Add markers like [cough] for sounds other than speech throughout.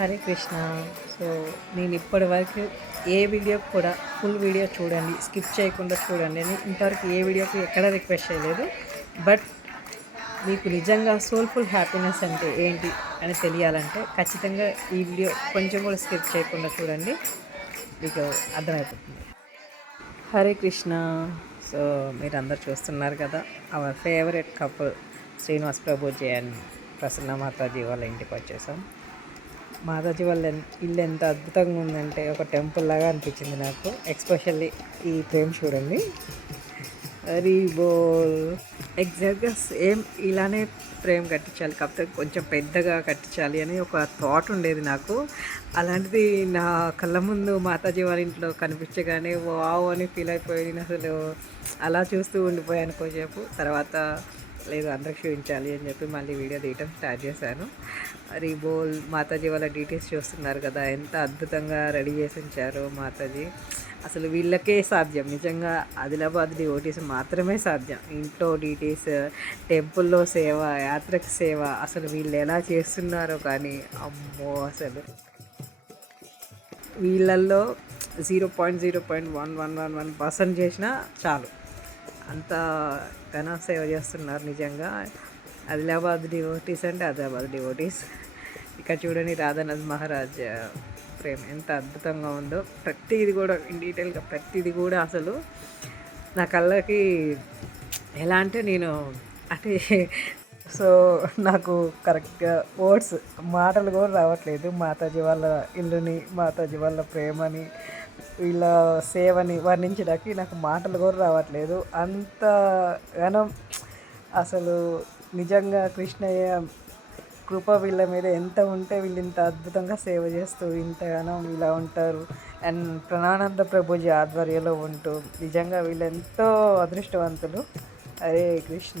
Hare Krishna. So నేను ఇప్పటి వరకు ఏ వీడియో కూడా ఫుల్ వీడియో చూడండి స్కిప్ చేయకుండా చూడండి. అని ఇంతవరకు ఏ వీడియోకి ఎక్కడ రిక్వెస్ట్ చేయలేదు. బట్ మీకు నిజంగా సోల్ఫుల్ హ్యాపీనెస్ అంటే ఏంటి అని తెలియాలంటే ఖచ్చితంగా ఈ వీడియో కొంచెం కూడా స్కిప్ చేయకుండా చూడండి. మీకు అర్థమైపోతుంది. హరే కృష్ణ. సో మీరు అందరు చూస్తున్నారు కదా our favourite couple Srinivas Prabhuji and Prasanna Mataji వాళ్ళ ఇంటికి వచ్చేసాం. మాతాజీ వాళ్ళ ఇల్లు ఎంత అద్భుతంగా ఉందంటే ఒక టెంపుల్ లాగా అనిపించింది నాకు ఎక్స్పెషల్లీ ఈ ప్రేమ్ చూడండి. హరి బోల్. ఎగ్జాక్ట్గా సేమ్ ఇలానే ఫ్రేమ్ కట్టించాలి కాకపోతే కొంచెం పెద్దగా కట్టించాలి అని ఒక థాట్ ఉండేది నాకు. అలాంటిది నా కళ్ళ ముందు మాతాజీ వాళ్ళ ఇంట్లో కనిపించగానే వావ్ అని ఫీల్ అయిపోయి నేను అసలు. అలా చూస్తూ ఉండిపోయాను కొంచెంసేపు తర్వాత లేదు అందరికి చూపించాలి అని చెప్పి మళ్ళీ వీడియో తీయటం స్టార్ట్ చేశాను. రీబోల్ మాతాజీ వాళ్ళ డీటెయిల్స్ చూస్తున్నారు కదా ఎంత అద్భుతంగా రెడీ చేసి ఉంచారో మాతాజీ. అసలు వీళ్ళకే సాధ్యం. నిజంగా ఆదిలాబాద్ డివోటీస్ మాత్రమే సాధ్యం. ఇంట్లో డీటెయిల్స్ టెంపుల్లో సేవ యాత్రకు సేవ అసలు వీళ్ళు ఎలా చేస్తున్నారో కానీ అమ్మో అసలు. వీళ్ళల్లో zero point zero point one one one one percent చేసినా చాలు. అంత ఘన సేవ చేస్తున్నారు నిజంగా. ఆదిలాబాద్ డివోటీస్ అంటే ఆదిలాబాద్ డివోటీస్. ఇక్కడ చూడండి రాధానాథ్ మహారాజ్ ప్రేమ ఎంత అద్భుతంగా ఉందో. ప్రతిది కూడా ఇన్ డీటెయిల్గా ప్రతిది కూడా అసలు నా కళ్ళకి ఎలా అంటే నేను అంటే [laughs] సో నాకు కరెక్ట్గా వర్డ్స్ మాటలు కూడా రావట్లేదు. మాతాజీ వాళ్ళ ఇల్లుని మాతాజీ వాళ్ళ ప్రేమని వీళ్ళ సేవని వర్ణించడానికి నాకు మాటలు కూడా రావట్లేదు. అంత ఘనం అసలు నిజంగా కృష్ణయ్య కృప వీళ్ళ మీద ఎంత ఉంటే వీళ్ళు ఇంత అద్భుతంగా సేవ చేస్తూ ఇంతగానో ఇలా ఉంటారు. అండ్ ప్రణానంద ప్రభుజీ ఆధ్వర్యంలో ఉంటూ నిజంగా వీళ్ళు ఎంతో అదృష్టవంతులు. అరే కృష్ణ.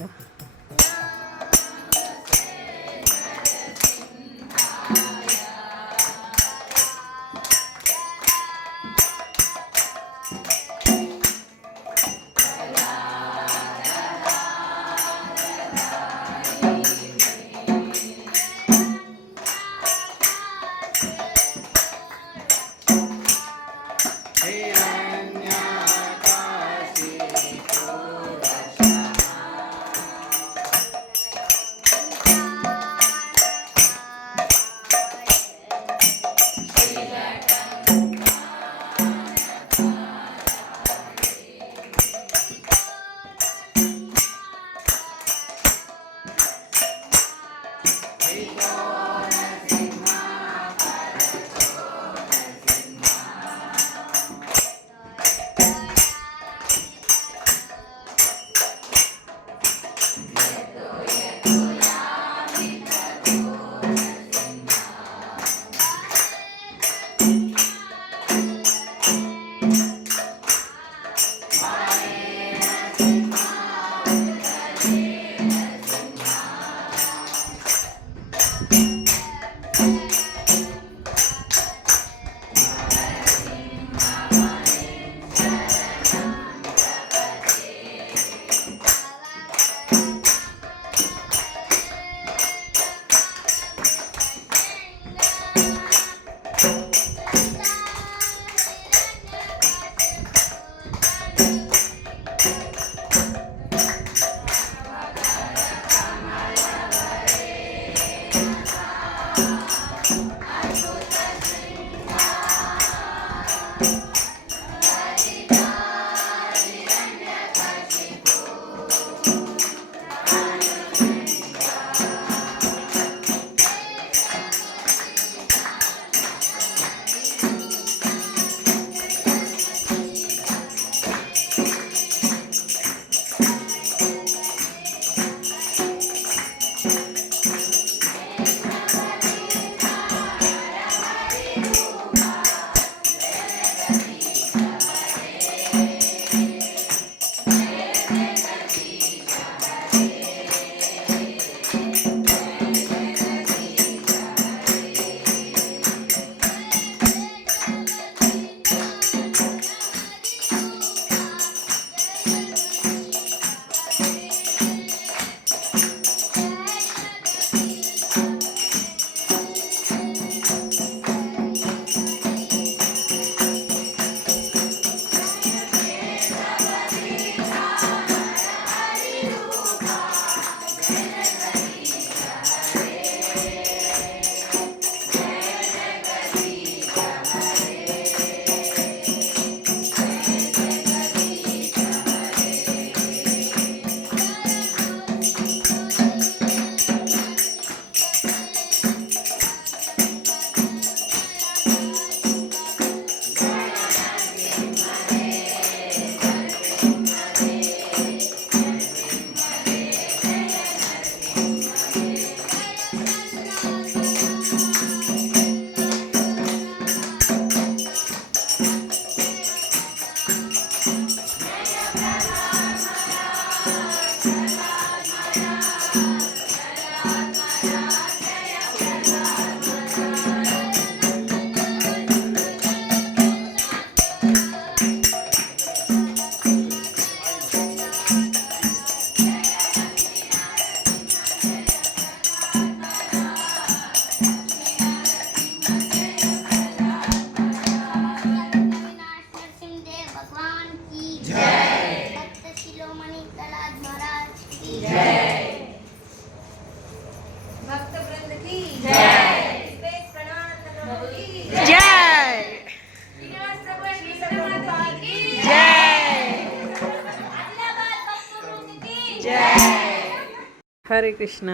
హరే కృష్ణ.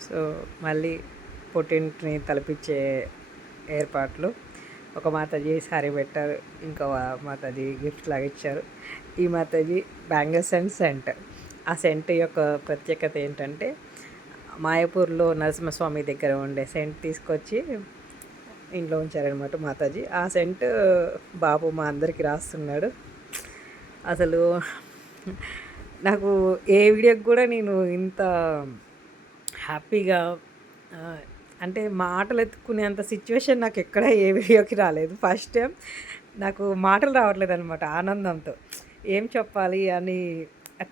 సో మళ్ళీ పుట్టింటిని తలపించే ఏర్పాట్లు. ఒక మాతాజీ సారీ పెట్టారు ఇంకో మాతాజీ గిఫ్ట్ లాగా ఇచ్చారు. ఈ మాతాజీ బ్యాంగిల్స్ అండ్ సెంట్. ఆ సెంట్ యొక్క ప్రత్యేకత ఏంటంటే మాయపూర్లో నరసింహస్వామి దగ్గర ఉండే సెంట్ తీసుకొచ్చి ఇంట్లో ఉంచారనమాట మాతాజీ. ఆ సెంట్ బాబు మా అందరికి రాస్తున్నాడు. అసలు నాకు ఏ వీడియోకి కూడా నేను ఇంత హ్యాపీగా అంటే మాటలు ఎత్తుకునేంత సిచ్యువేషన్ నాకు ఎక్కడ ఏ వీడియోకి రాలేదు. ఫస్ట్ టైం నాకు మాటలు రావట్లేదు అనమాట ఆనందంతో. ఏం చెప్పాలి అని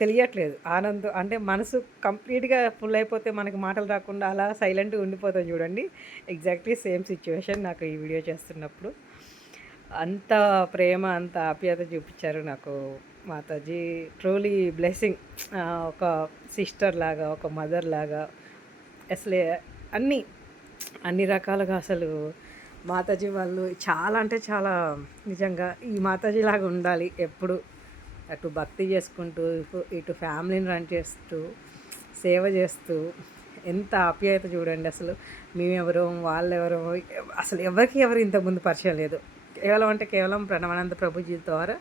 తెలియట్లేదు. ఆనందం అంటే మనసు కంప్లీట్గా ఫుల్ అయిపోతే మనకి మాటలు రాకుండా అలా సైలెంట్గా ఉండిపోతాం చూడండి. ఎగ్జాక్ట్లీ సేమ్ సిచ్యువేషన్ నాకు ఈ వీడియో చేస్తున్నప్పుడు. అంత ప్రేమ అంత ఆప్యాయత చూపించారు నాకు మాతాజీ ట్రూలీ బ్లెస్సింగ్ ఒక సిస్టర్ లాగా ఒక మదర్ లాగా. అసలే అన్నీ అన్ని రకాలుగా అసలు మాతాజీ వాళ్ళు చాలా అంటే చాలా నిజంగా ఈ మాతాజీ లాగా ఉండాలి ఎప్పుడు. అటు భక్తి చేసుకుంటూ ఇటు- ఇటు ఫ్యామిలీని రన్ చేస్తూ సేవ చేస్తూ ఎంత ఆప్యాయత చూడండి అసలు. మేమెవరో వాళ్ళెవరో అసలు ఎవరికి ఎవరు ఇంతకుముందు పరిచయం లేదు. కేవలం అంటే కేవలం ప్రణవానంద ప్రభుజీ ద్వారా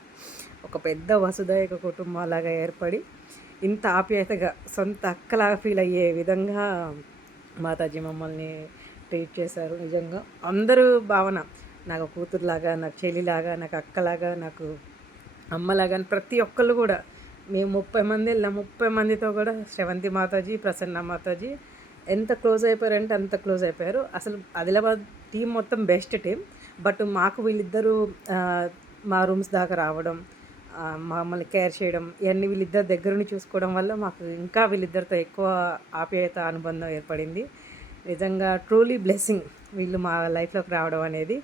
ఒక పెద్ద వసుదైక కుటుంబం లాగా ఏర్పడి ఇంత ఆప్యాయతగా సొంత అక్కలాగా ఫీల్ అయ్యే విధంగా మాతాజీ మమ్మల్ని ట్రీట్ చేశారు నిజంగా. అందరూ భావన నాకు కూతురులాగా నాకు చెల్లిలాగా నాకు అక్కలాగా నాకు అమ్మలాగా అని ప్రతి ఒక్కళ్ళు కూడా మేము ముప్పై మంది వెళ్ళాం ముప్పై మందితో కూడా శ్రవంతి మాతాజీ ప్రసన్న మాతాజీ ఎంత క్లోజ్ అయిపోయారంటే అంత క్లోజ్ అయిపోయారు. అసలు ఆదిలాబాద్ టీం మొత్తం బెస్ట్ టీం. బట్ మాకు వీళ్ళిద్దరూ మా రూమ్స్ దాకా రావడం మమ్మల్ని కేర్ చేయడం ఇవన్నీ వీళ్ళిద్దరు దగ్గరుండి చూసుకోవడం వల్ల మాకు ఇంకా వీళ్ళిద్దరితో ఎక్కువ ఆప్యాయత అనుబంధం ఏర్పడింది. నిజంగా ట్రూలీ బ్లెస్సింగ్ వీళ్ళు మా లైఫ్లోకి రావడం అనేది.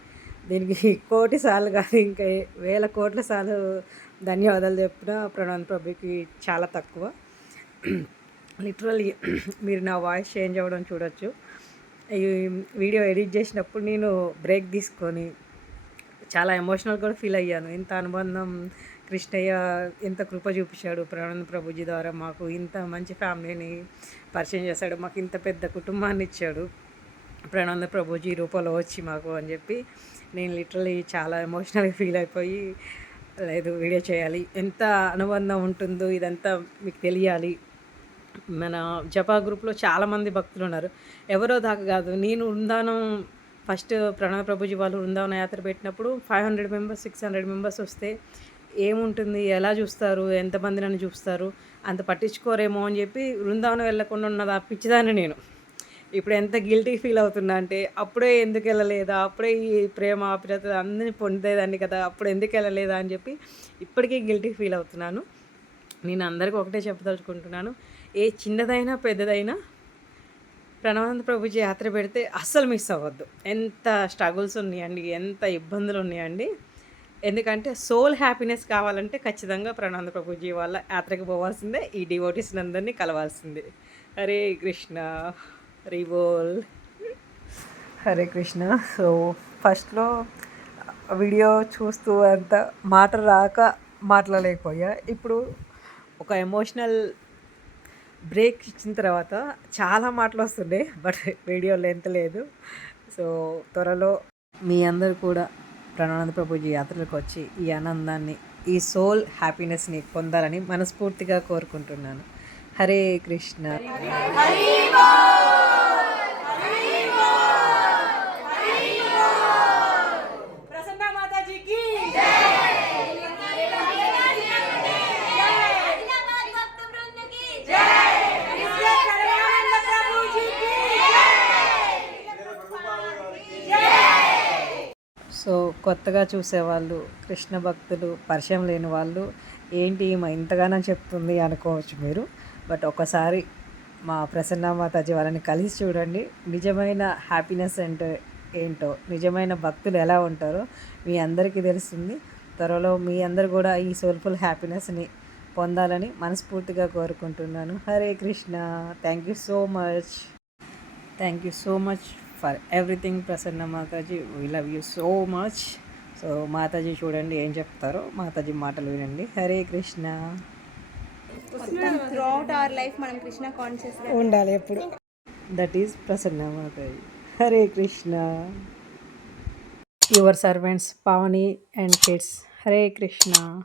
దీనికి కోటి సార్లు కానీ ఇంకా వేల కోట్ల సార్లు ధన్యవాదాలు చెప్పిన ప్రణాన్ ప్రభుకి చాలా తక్కువ. లిటరల్లీ మీరు నా వాయిస్ చేంజ్ అవ్వడం చూడొచ్చు. ఈ వీడియో ఎడిట్ చేసినప్పుడు నేను బ్రేక్ తీసుకొని చాలా ఎమోషనల్ కూడా ఫీల్ అయ్యాను. ఇంత అనుబంధం కృష్ణయ్య ఎంత కృప చూపించాడు ప్రణానంద ప్రభుజీ ద్వారా మాకు ఇంత మంచి ఫ్యామిలీని పరిచయం చేశాడు మాకు ఇంత పెద్ద కుటుంబాన్ని ఇచ్చాడు. ప్రణానంద ప్రభుజీ రూపంలో వచ్చి మాకు అని చెప్పి నేను లిటరలీ చాలా ఎమోషనల్గా ఫీల్ అయిపోయి లేదు వీడియో చేయాలి ఎంత అనుబంధం ఉంటుందో ఇదంతా మీకు తెలియాలి. మన జపా గ్రూప్లో చాలామంది భక్తులు ఉన్నారు. ఎవరో దాకా కాదు నేను వృందావనం ఫస్ట్ ప్రణవ్ ప్రభుజీ వాళ్ళు వృందావన యాత్ర పెట్టినప్పుడు five hundred members six hundred members వస్తే ఏముంటుంది? ఎలా చూస్తారు? ఎంతమంది నన్ను చూస్తారు? అంత పట్టించుకోరేమో అని చెప్పి బృందావనం వెళ్ళకుండా ఉన్నది ఆ పిచ్చిదాన్ని నేను. ఇప్పుడు ఎంత గిల్టీ ఫీల్ అవుతున్నా అంటే అప్పుడే ఎందుకు వెళ్ళలేదా? అప్పుడే ఈ ప్రేమ ఆప్యాయత అందరినీ పొందేదాన్ని కదా అప్పుడు ఎందుకు వెళ్ళలేదా అని చెప్పి ఇప్పటికీ గిల్టీ ఫీల్ అవుతున్నాను. నేను అందరికీ ఒకటే చెప్పదలుచుకుంటున్నాను. ఏ చిన్నదైనా పెద్దదైనా ప్రణవానంద ప్రభుజీ యాత్ర పెడితే అస్సలు మిస్ అవ్వద్దు. ఎంత స్ట్రగుల్స్ ఉన్నాయండి ఎంత ఇబ్బందులు ఉన్నాయండి. ఎందుకంటే సోల్ హ్యాపీనెస్ కావాలంటే ఖచ్చితంగా ప్రణాంద ప్రభుజీ వాళ్ళ యాత్రకు పోవాల్సిందే ఈ డివోటీస్ అందరినీ కలవాల్సిందే. హరే కృష్ణ రివోల్ హరే కృష్ణ. సో ఫస్ట్లో వీడియో చూస్తూ అంత మాట రాక మాట్లాడలేకపోయా. ఇప్పుడు ఒక ఎమోషనల్ బ్రేక్ ఇచ్చిన తర్వాత చాలా మాటలు వస్తుండే బట్ వీడియో లెంత్ లేదు. సో త్వరలో మీ అందరు కూడా ప్రణానంద ప్రభుజీ యాత్రలకు వచ్చి ఈ ఆనందాన్ని ఈ సోల్ హ్యాపీనెస్ని పొందాలని మనస్ఫూర్తిగా కోరుకుంటున్నాను. హరే కృష్ణ. కొత్తగా చూసేవాళ్ళు కృష్ణ భక్తులు పరిచయం లేని వాళ్ళు ఏంటి మా ఇంతగానో చెప్తుంది అనుకోవచ్చు మీరు. బట్ ఒకసారి మా ప్రసన్న మాతాజీ వాళ్ళని కలిసి చూడండి. నిజమైన హ్యాపీనెస్ అంటే ఏంటో నిజమైన భక్తులు ఎలా ఉంటారో మీ అందరికీ తెలుస్తుంది. త్వరలో మీ అందరు కూడా ఈ సోల్ఫుల్ హ్యాపీనెస్ని పొందాలని మనస్ఫూర్తిగా కోరుకుంటున్నాను. Hare Krishna. Thank you so much thank you so much for everything Prasanna Mataji we love you so much so Mataji చూడండి ఏం చెప్తారో మాతాజీ మాటలు వినండి. హరే కృష్ణ. లైఫ్ కృష్ణ ఉండాలి ఎప్పుడు. That is Prasanna Mataji. Hare Krishna. Your servants Pavani and kids Hare Krishna.